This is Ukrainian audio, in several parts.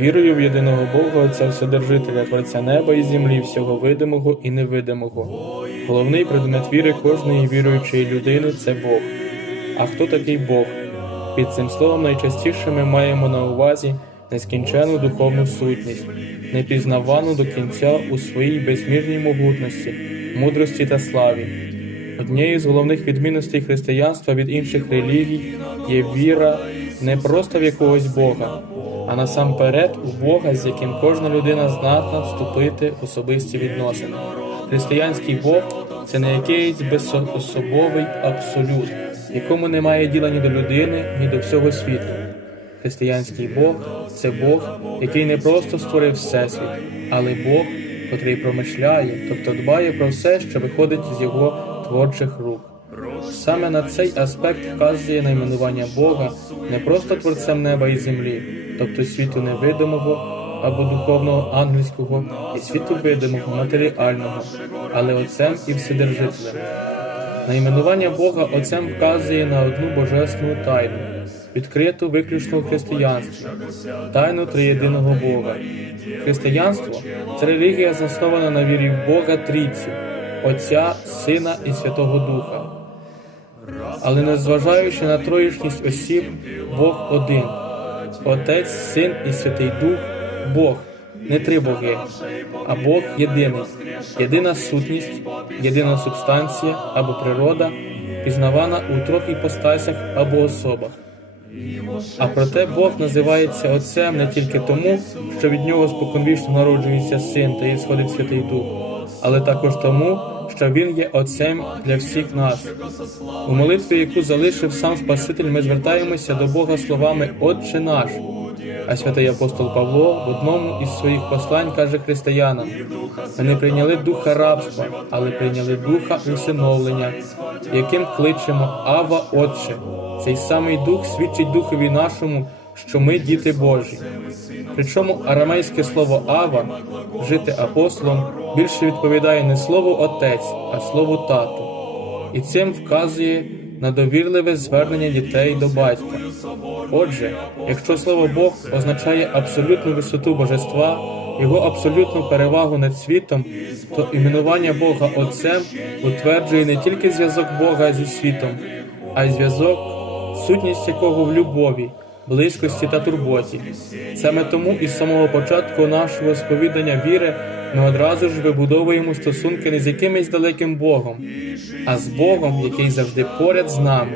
Вірую в єдиного Бога, Отця Вседержителя, Творця неба і землі, всього видимого і невидимого. Головний предмет віри кожної віруючої людини це Бог. А хто такий Бог? Під цим словом найчастіше ми маємо на увазі нескінчену духовну сутність, непізнавану до кінця у своїй безмірній могутності, мудрості та славі. Однією з головних відмінностей християнства від інших релігій є віра не просто в якогось Бога, а насамперед у Бога, з яким кожна людина здатна вступити в особисті відносини. Християнський Бог це не якийсь безособовий абсолют, якому немає діла ні до людини, ні до всього світу. Християнський Бог це Бог, який не просто створив Всесвіт, але Бог, котрий промишляє, тобто дбає про все, що виходить з його творчих рук. Саме на цей аспект вказує найменування Бога не просто творцем неба і землі, тобто світу невидимого або духовного ангельського і світу видимого матеріального, але Отцем і Вседержителем. Найменування Бога Отцем вказує на одну божественну тайну, відкриту виключно в християнстві, тайну триєдиного Бога. Християнство це релігія, заснована на вірі в Бога Трійцю, Отця, Сина і Святого Духа. Але незважаючи на троїчність осіб, Бог один. Отець, Син і Святий Дух Бог, не три боги, а Бог єдиний, єдина сутність, єдина субстанція або природа, пізнавана у трьох іпостасях або особах. А проте Бог називається Отцем не тільки тому, що від нього споконвічно народжується син та і сходить Святий Дух, але також тому, що Він є Отцем для всіх нас. У молитві, яку залишив сам Спаситель, ми звертаємося до Бога словами Отче наш. А святий апостол Павло в одному із своїх послань каже християнам: ми не прийняли духа рабства, але прийняли духа усиновлення, яким кличемо Ава Отче. Цей самий дух свідчить духові нашому, що ми діти Божі. Причому арамейське слово Ава, жити апостолом, більше відповідає не слову отець, а слову тато. І цим вказує на довірливе звернення дітей до батька. Отже, якщо слово Бог означає абсолютну висоту божества, його абсолютну перевагу над світом, то іменування Бога Отцем утверджує не тільки зв'язок Бога зі світом, а й зв'язок, сутність якого в любові, близькості та турботі. Саме тому із самого початку нашого сповідання віри ми одразу ж вибудовуємо стосунки не з якимось далеким Богом, а з Богом, який завжди поряд з нами,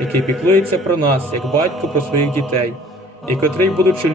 який піклується про нас, як батько про своїх дітей, і котрий, будучи